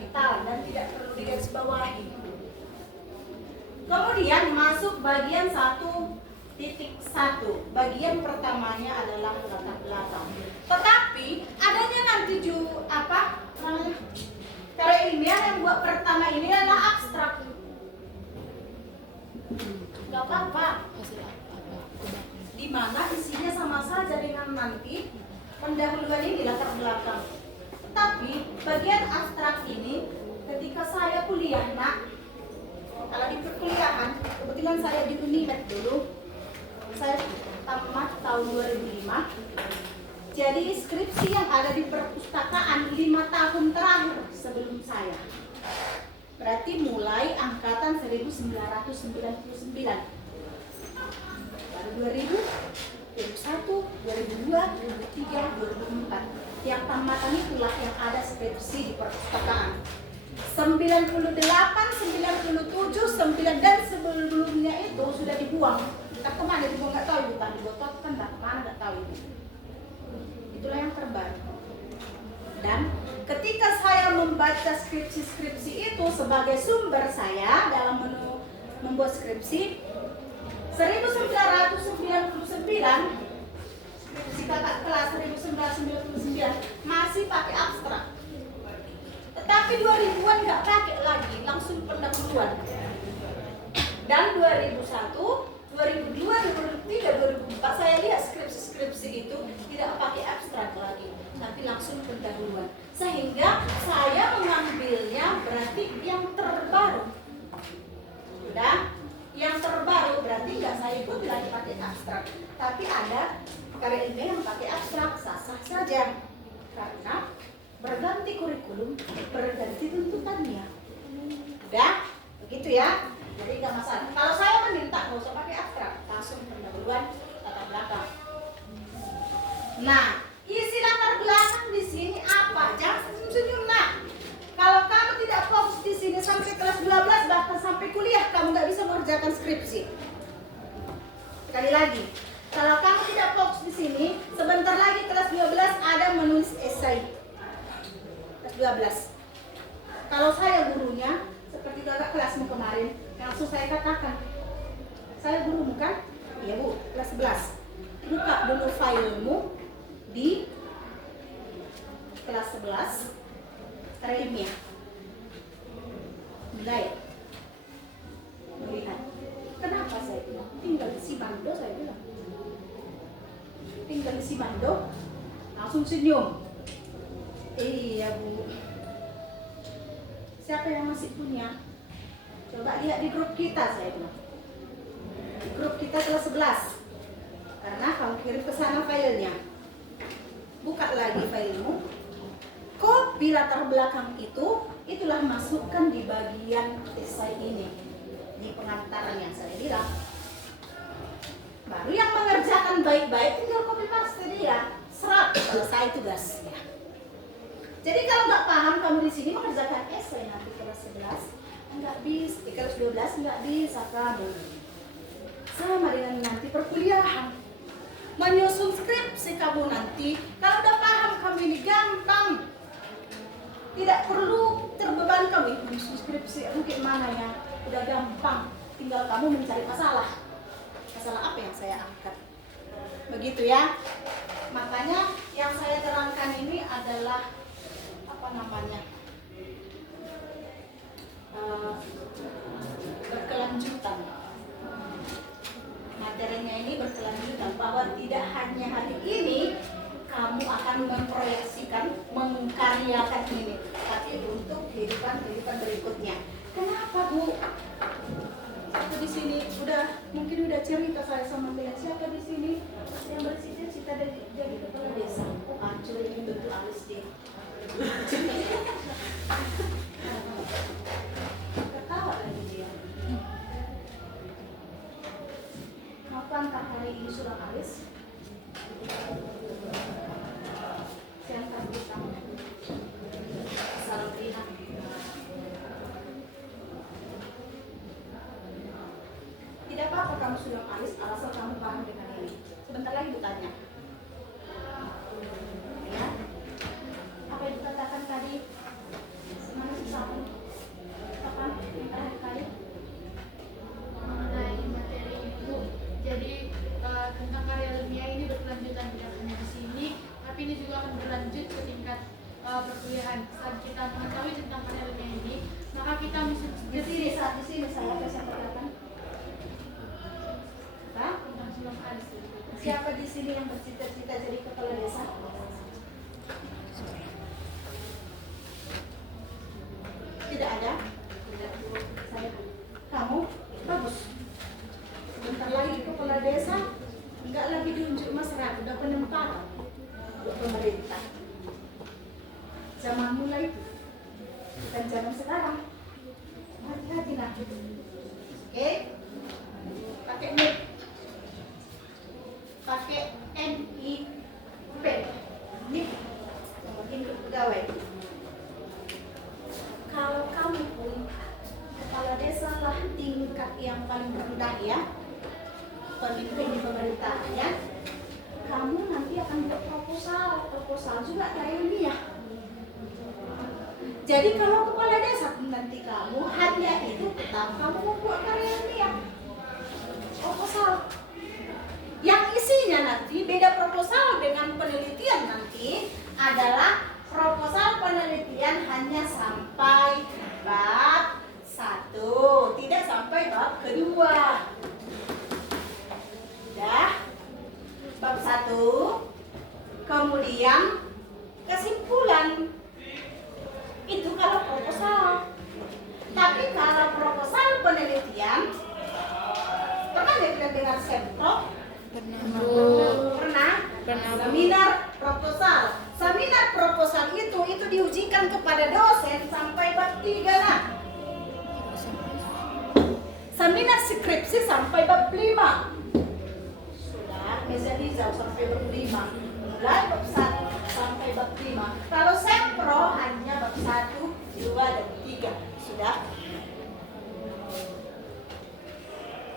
kapital dan tidak perlu digarisbawahi. Kemudian masuk bagian 1.1. Bagian pertamanya adalah latar belakang. Tetapi adanya nanti karya ilmiah yang buat pertama ini adalah abstrak. Gak apa-apa. Di mana isinya sama saja dengan nanti pendahuluan ini latar belakang. Tapi bagian abstrak ini ketika saya kuliah kalau di perkuliahan, kebetulan saya di Unimed dulu, saya tamat tahun 2005. Jadi skripsi yang ada di perpustakaan 5 tahun terakhir sebelum saya. Berarti mulai angkatan 1999. Baru 2000, 2001, 2002, 2003, 2004. Yang tamatan itulah yang ada skripsi di perpustakaan. 98, 97, 9 dan sebelumnya itu sudah dibuang. Entah kemana dibuang, nggak tahu, bukan dibotolkan, entah kemana, nggak tahu itu. Itulah yang terbaru. Dan ketika saya membaca skripsi-skripsi itu sebagai sumber saya dalam membuat skripsi, 1999 skripsi kakak kelas 1999 masih pakai abstrak. Tetapi 2000-an nggak pakai lagi, langsung pendahuluan. Dan 2001, 2002, 2003, 2004 saya lihat skripsi-skripsi itu tidak pakai abstrak lagi, tapi langsung pendahuluan. Sehingga saya mengambilnya berarti yang terbaru. Sudah? Yang terbaru berarti nggak saya ikut lagi pakai abstrak. Tapi ada karya ilmiah yang pakai abstrak, sah-sah saja. Karena berganti kurikulum, berganti tuntutannya. Udah? Begitu ya? Jadi nggak masalah. Kalau saya meminta nggak usah pakai abstrak, langsung pendahuluan latar belakang. Nah, isi latar belakang di sini apa? Jangan senyum-senyum, nak. Kalau kamu tidak fokus di sini sampai kelas 12 bahkan sampai kuliah kamu nggak bisa mengerjakan skripsi. Sekali lagi, kalau kamu tidak fokus di sini, sebentar lagi kelas 12 ada menulis esai. Kelas 12. Kalau saya gurunya seperti kakak kelasmu kemarin, langsung saya katakan, saya gurumu kan? Iya bu, kelas 11. Buka dulu filemu di kelas 11 karya ilmiah. Mulai melihat. Kenapa saya bilang? Tinggal di Simando, saya bilang. Tinggal di Simando, langsung senyum. Iya bu. Siapa yang masih punya? Coba lihat di grup kita, saya bilang. Di grup kita kelas 11. Karena kamu kirim ke sana filenya. Buka lagi filemu. Copy latar belakang itulah masukkan di bagian esai ini. Di pengantaran yang saya bilang. Baru yang mengerjakan baik-baik tinggal copy paste dia. Serap, selesai tugasnya. Jadi kalau nggak paham kamu di sini mengerjakan esai nanti kelas 11 nggak bisa, di kelas 12 nggak bisa kamu. Sama dengan nanti perkuliahan. Menyusun skripsi kamu nanti, kalau udah paham kamu ini gampang. Tidak perlu terbeban kamu menyusun skripsi mungkin mana ya, udah gampang. Tinggal kamu mencari masalah. Masalah apa yang saya angkat. Begitu ya. Makanya yang saya terangkan ini adalah berkelanjutan. Materinya ini berkelanjutan, bahwa tidak hanya hari ini kamu akan memproyeksikan, mengkaryakan ini, tapi untuk kehidupan berikutnya. Kenapa bu? Siapa di sini mungkin udah cerita saya sama kalian, siapa di sini yang bercita-cita jadi kepala desa? Oh, hancur ini betul alis dia. Ketawa lagi dia. Maukah hari ini sudah alis? Siangkan kita Salvina. Tidak apa-apa kamu sudah alis, asal kamu paham dengan ini. Sebentar lagi bertanya. Ya. Apa yang dikatakan tadi? Semuanya susah perkuliahan. Saat kita mengetahui tentang panelnya ini, maka kita mesti Di sini saya presentasikan. Hah? Siapa di sini yang bercita-cita jadi kepala desa? Tidak ada? Saya. Kamu? Bagus. Sebentar lagi kepala desa enggak lagi diunjuk masyarakat, udah penempatan untuk pemerintah. Zaman mulai itu, bukan zaman sekarang. Hati-hati nak. Oke? Pakai NIP. Pakai NIP. NIP. Nomor induk pegawai. Kalau kamu pun kepala desa lah tingkat yang paling rendah ya, pemimpin di pemerintahannya, kamu nanti akan buat proposal juga kayak ilmiah. Jadi kalau kepala desa nanti kamu hanya itu tetap kamu membuat karya ilmiah, proposal. Yang isinya nanti beda proposal dengan penelitian nanti adalah proposal penelitian hanya sampai bab 1, tidak sampai bab kedua. Sudah? Bab 1, kemudian kesimpulan. Itu kalau proposal. Tapi kalau proposal penelitian, pernah nggak kalian dengar SEMPRO? Pernah? Seminar proposal. Seminar proposal itu diujikan kepada dosen sampai bab 3 lah. Seminar skripsi sampai bab 5. Sudah, meja sampai bab 5. Mulai bab 1 sampai bab 5. Kalau SEMPRO hanya bab 1, 2, dan 3. Sudah?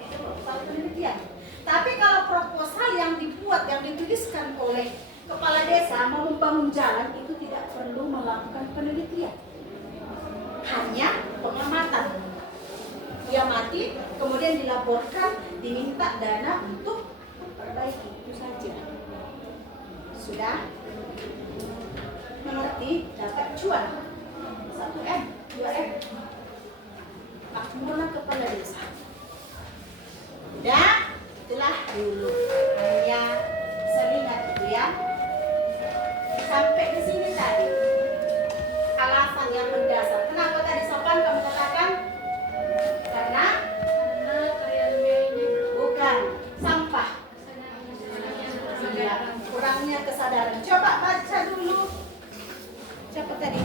Itu proposal penelitian. Tapi kalau proposal yang dibuat, yang dituliskan oleh kepala desa mau membangun jalan, itu tidak perlu melakukan penelitian. Hanya pengamatan. Dia mati, kemudian dilaporkan, diminta dana untuk memperbaiki, itu saja. Sudah? Mengerti? Dapat cuan. 1M, 2M. Makmurlah kepala desa. Udah? Itulah dulu. Hanya selingat itu ya. Sampai di sini tadi. Alasan yang mendasar. Kenapa tadi Sopan kamu katakan? Karena karya ilmiah ini bukan sampah. Ya, kurangnya kesadaran. Coba baca dulu. Siapa tadi?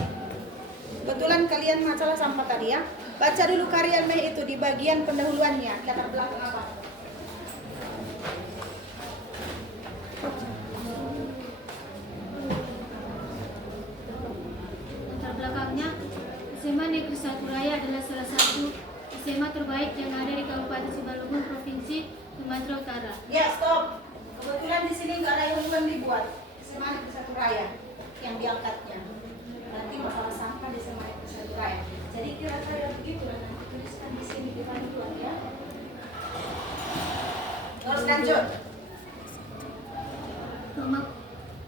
Kebetulan kalian masalah sampah tadi ya. Baca dulu karya ilmiah itu di bagian pendahuluannya. Latar belakang apa? latar belakangnya, SMA Negeri Satu Raya adalah salah satu SMA terbaik yang ada di Kabupaten Simalungun, Provinsi Sumatera Utara. Ya, stop. Kebetulan di sini nggak ada yang dibuat. SMA Negeri Satu Raya yang diangkatnya. Nanti masalah sampah di SMA Negeri Satu Raya. Jadi kira-kira begitu lah nanti tuliskan di sini di panduan ya. Terus lanjut.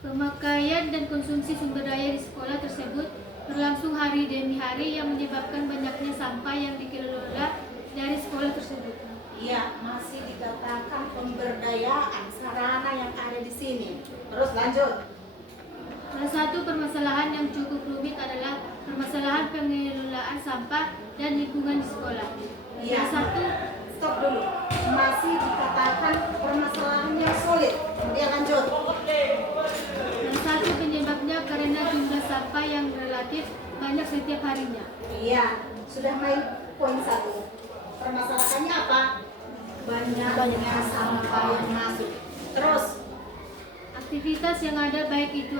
Pemakaian dan konsumsi sumber daya di sekolah tersebut berlangsung hari demi hari yang menyebabkan banyaknya sampah yang dikelola dari sekolah tersebut. Iya, masih dikatakan pemberdayaan sarana yang ada di sini. Terus lanjut. Salah satu permasalahan yang cukup rumit adalah permasalahan pengelolaan sampah dan lingkungan di sekolah. Iya. Salah satu Stop dulu. Masih dikatakan permasalahannya sulit. Kemudian lanjut. Salah satu penyebabnya karena jumlah sampah yang relatif banyak setiap harinya. Iya, sudah main poin 1. Permasalahannya apa? Banyaknya sampah yang masuk. Terus, Aktivitas yang ada baik itu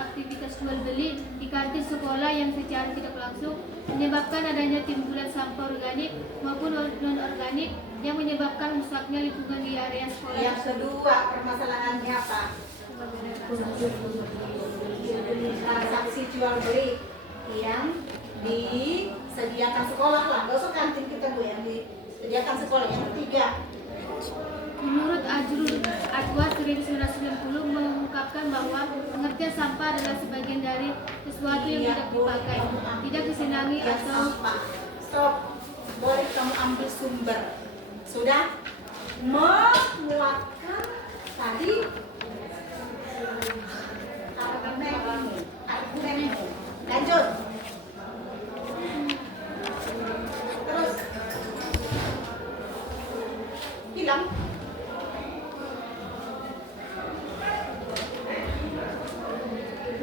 aktivitas jual beli di kantin sekolah yang secara tidak langsung menyebabkan adanya timbulan sampah organik maupun non-organik yang menyebabkan rusaknya lingkungan di area sekolah. yang kedua permasalahannya apa? Transaksi jual beli yang disediakan sekolah lah, gak usah kantin kita Bu, yang disediakan sekolah. Yang ketiga Menurut Ajrul Adwa 1990 mengungkapkan bahwa pengertian sampah adalah sebagian dari sesuatu yang tidak dipakai, tidak disenangi Ya, atau sampah. Stop. Boleh kamu ambil sumber. Sudah menguatkan tadi argumenmu. Lanjut. Terus hilang.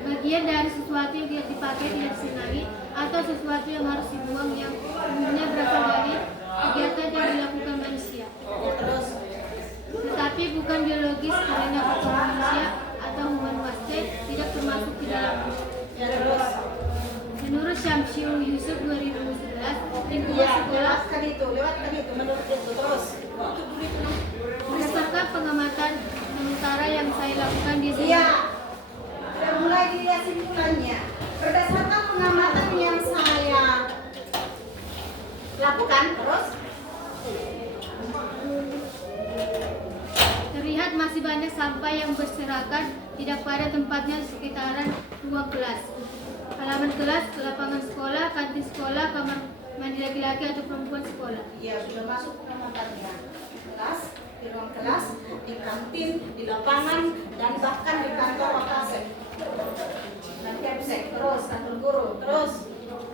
bagian dari sesuatu yang tidak dipakai, tidak disenangi, atau sesuatu yang harus dibuang yang umumnya berasal dari kegiatan yang dilakukan manusia. Ya, terus Tetapi bukan biologis karena faktor manusia atau human waste tidak termasuk di dalamnya. ya, terus Menurut Syamsiul Yusuf 2011, lingkungan ya, sekolah lewatkan itu menurut itu terus. Itu dulu itu. berdasarkan pengamatan sementara yang saya lakukan di sini. Iya. Sudah mulai dilihat simpulannya. Berdasarkan pengamatan yang saya lakukan terus. Terlihat masih banyak sampah yang berserakan tidak pada tempatnya di sekitaran ruang kelas, halaman kelas, lapangan sekolah, kantin sekolah, kamar mandi laki-laki atau perempuan sekolah. Ya, sudah masuk pengamatannya. Kelas, di ruang kelas, di kantin, di lapangan, dan bahkan di kantor wakasek. Dan kepsek, terus kantor guru, terus.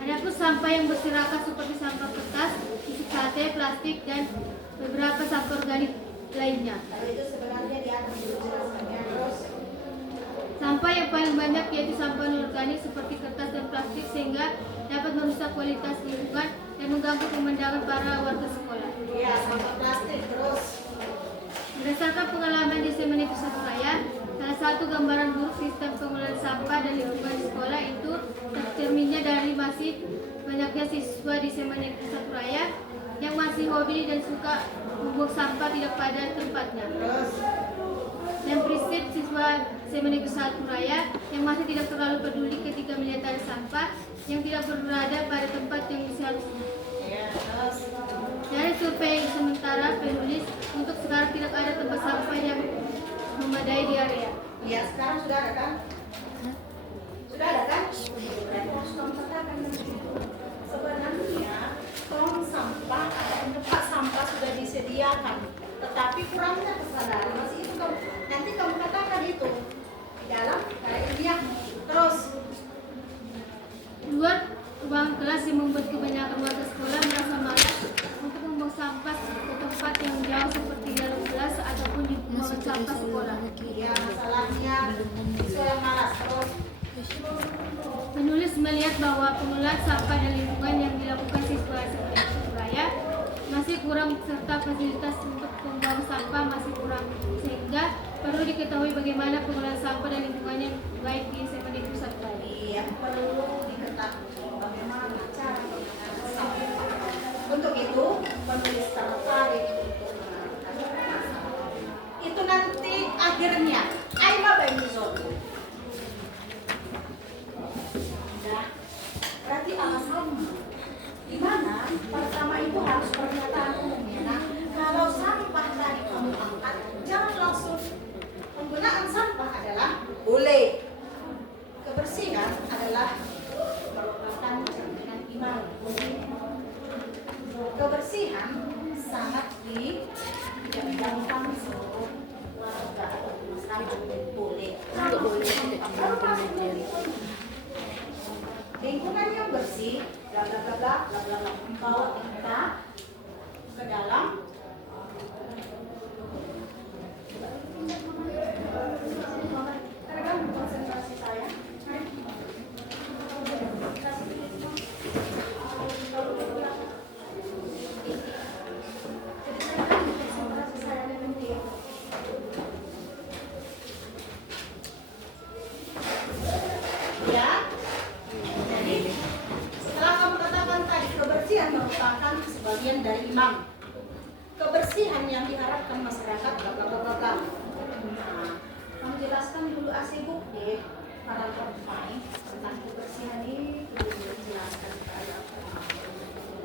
Adapun sampah yang berserakan seperti sampah kertas, tusuk sate, plastik, dan beberapa sampah organik lainnya. Kalau itu sebenarnya dia akan dijelaskannya terus. Sampah yang paling banyak yaitu sampah non-organik seperti kertas dan plastik sehingga dapat merusak kualitas lingkungan dan mengganggu pemandangan para warga sekolah. Iya, sampah plastik terus. Berdasarkan pengalaman di Semenik Pusat Raya, salah satu gambaran buruk sistem pengelolaan sampah dan lingkungan di sekolah itu tercerminnya dari masih banyaknya siswa di Semenik Pusat Raya yang masih hobi dan suka membuang sampah tidak pada tempatnya. Terus. Dan prinsip siswa Semenik Pusat Raya yang masih tidak terlalu peduli ketika melihat ada sampah yang tidak berada pada tempat yang seharusnya. Ya, terus. Dari survei sementara penulis untuk sekarang tidak ada tempat sampah yang memadai di area. Ya, sekarang sudah ada kan? Sudah ada kan? Harus kamu katakan sebenarnya tong sampah atau tempat sampah sudah disediakan, tetapi kurangnya kesadaran masih itu kamu. Nanti kamu katakan itu di dalam kayak terus. Luar ruang kelas yang membuat kebanyakan warga sekolah merasa malas untuk membuang sampah ke tempat yang jauh seperti dalam kelas ataupun di buangan sampah sekolah. Ya, masalahnya siswa yang malas terus. Penulis melihat bahwa pengelolaan sampah dan lingkungan yang dilakukan siswa Semenik Surabaya masih kurang serta fasilitas untuk membuang sampah masih kurang sehingga perlu diketahui bagaimana pengelolaan sampah dan lingkungan yang baik di Semenik Pusat Raya. Iya, perlu diketahui bagaimana cara penanganan sampah. Untuk itu, penulis tertarik untuk menanyakan masalah. Itu nanti akhirnya Aima Benzon. Nah, berarti alasannya di mana pertama itu harus pernyataan umumnya. Nah, kalau sampah tadi kamu angkat, jangan langsung penggunaan sampah adalah boleh. Kebersihan adalah merupakan cerminan iman. Kebersihan sangat dijalankan seluruh warga atau masyarakat boleh. Tidak boleh tidak dimanfaatkan. Lingkungan yang bersih, bla bla bla bla bla bla bla, membawa kita ke dalam terganggu konsentrasi saya. Ya, jadi setelah kamu katakan tadi kebersihan merupakan sebagian dari iman. Kebersihan yang diharapkan masyarakat bla bla bla bla bla. Nah, kamu jelaskan dulu asibuk deh para pemain tentang kebersihan ini dulu jelaskan kepada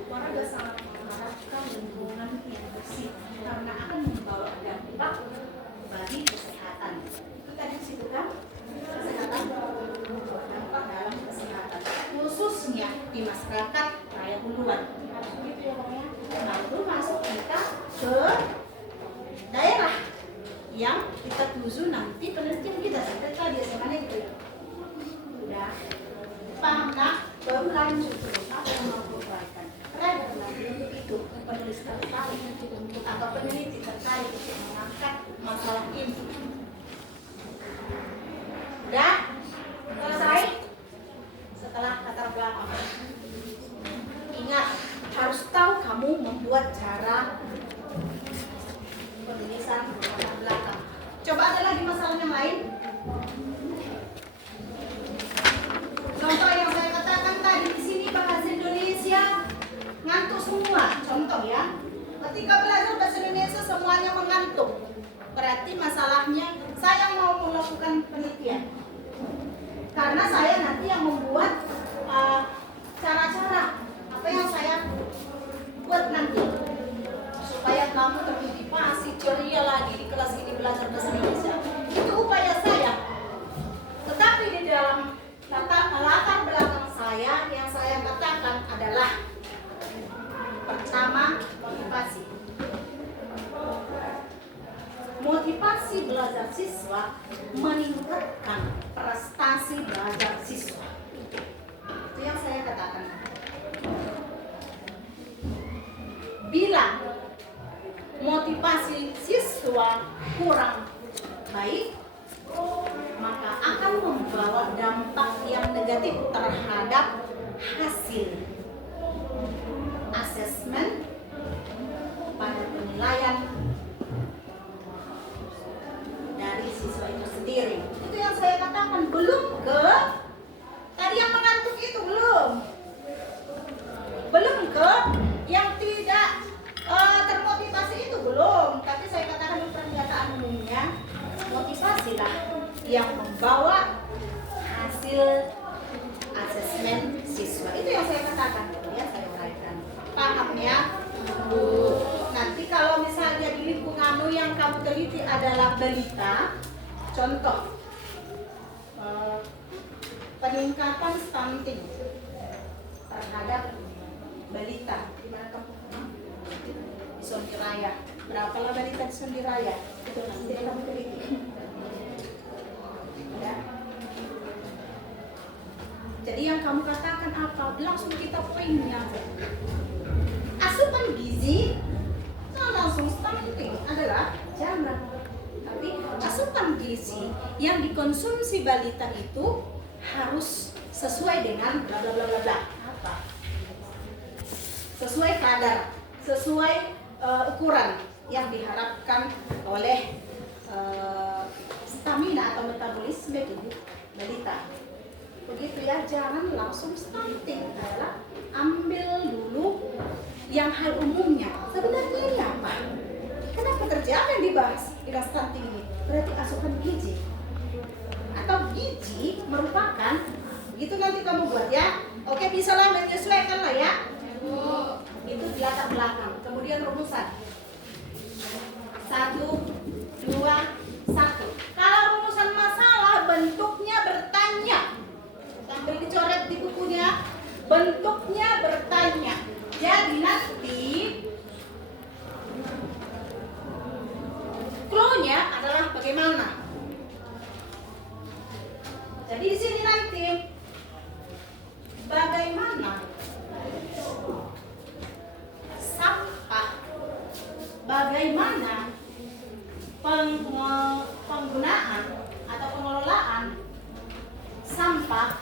warga sangat mengharapkan lingkungan yang bersih karena akan membawa dampak statusnya di masyarakat Raya Huluan. Gitu ya Bang ya. Lalu masuk kita ke daerah yang kita tuju nanti penelitian kita sampai tadi SMA itu ya. Udah paham nak? Baru lanjut apa yang mau uraikan. Ada lagi untuk itu penulis tertarik untuk apa peneliti tertarik untuk mengangkat masalah ini. Udah selesai? Setelah latar belakang, ingat harus tahu kamu membuat cara penulisan latar belakang. Coba ada lagi masalah yang lain? Contoh yang saya katakan tadi di sini bahasa Indonesia ngantuk semua. Contoh ya, ketika belajar bahasa Indonesia semuanya mengantuk. Berarti masalahnya saya mau melakukan penelitian. Karena saya nanti yang membuat cara-cara apa yang saya buat nanti supaya kamu termotivasi ceria lagi di kelas ini belajar bahasa Indonesia. Itu upaya saya. Tetapi di dalam latar belakang saya yang saya katakan adalah pertama motivasi. Motivasi belajar siswa meningkatkan prestasi belajar siswa. Itu yang saya katakan. Bila motivasi siswa kurang baik, maka akan membawa dampak yang negatif terhadap hasil asesmen pada penilaian dari siswa itu sendiri. Itu yang saya katakan. Belum ke tadi yang mengantuk itu belum ke yang tidak termotivasi itu belum. Tapi saya katakan di pernyataan umumnya motivasilah yang membawa hasil asesmen siswa. Itu yang saya katakan ya, saya uraikan. Paham ya? Nanti kalau misalnya di lingkunganmu yang kamu teliti adalah balita, contoh peningkatan stunting terhadap balita di mana kamu? Di Sondiraya. Berapalah balita di Sondiraya? Itu nanti kamu teliti. Ya. Jadi yang kamu katakan apa? Langsung kita poinnya. Asupan gizi langsung stunting adalah jangan. Tapi asupan gizi yang dikonsumsi balita itu harus sesuai dengan bla bla bla bla bla. Apa? Sesuai kadar, sesuai ukuran yang diharapkan oleh stamina atau metabolisme tubuh balita. Begitu ya, jangan langsung stunting. Adalah ambil dulu yang hal umumnya. Sebenarnya ini apa? Kenapa terjadi apa yang dibahas dengan stunting ini? Berarti asupan gizi atau gizi merupakan begitu nanti kamu buat ya. Oke, bisa lah menyesuaikan lah ya. Itu di latar belakang. Kemudian rumusan 1, 2, 1. Kalau rumusan masalah bentuknya bertanya, sambil dicoret di bukunya, bentuknya bertanya. Jadi nanti clue-nya adalah bagaimana. Jadi di sini nanti bagaimana sampah, bagaimana penggunaan atau pengelolaan sampah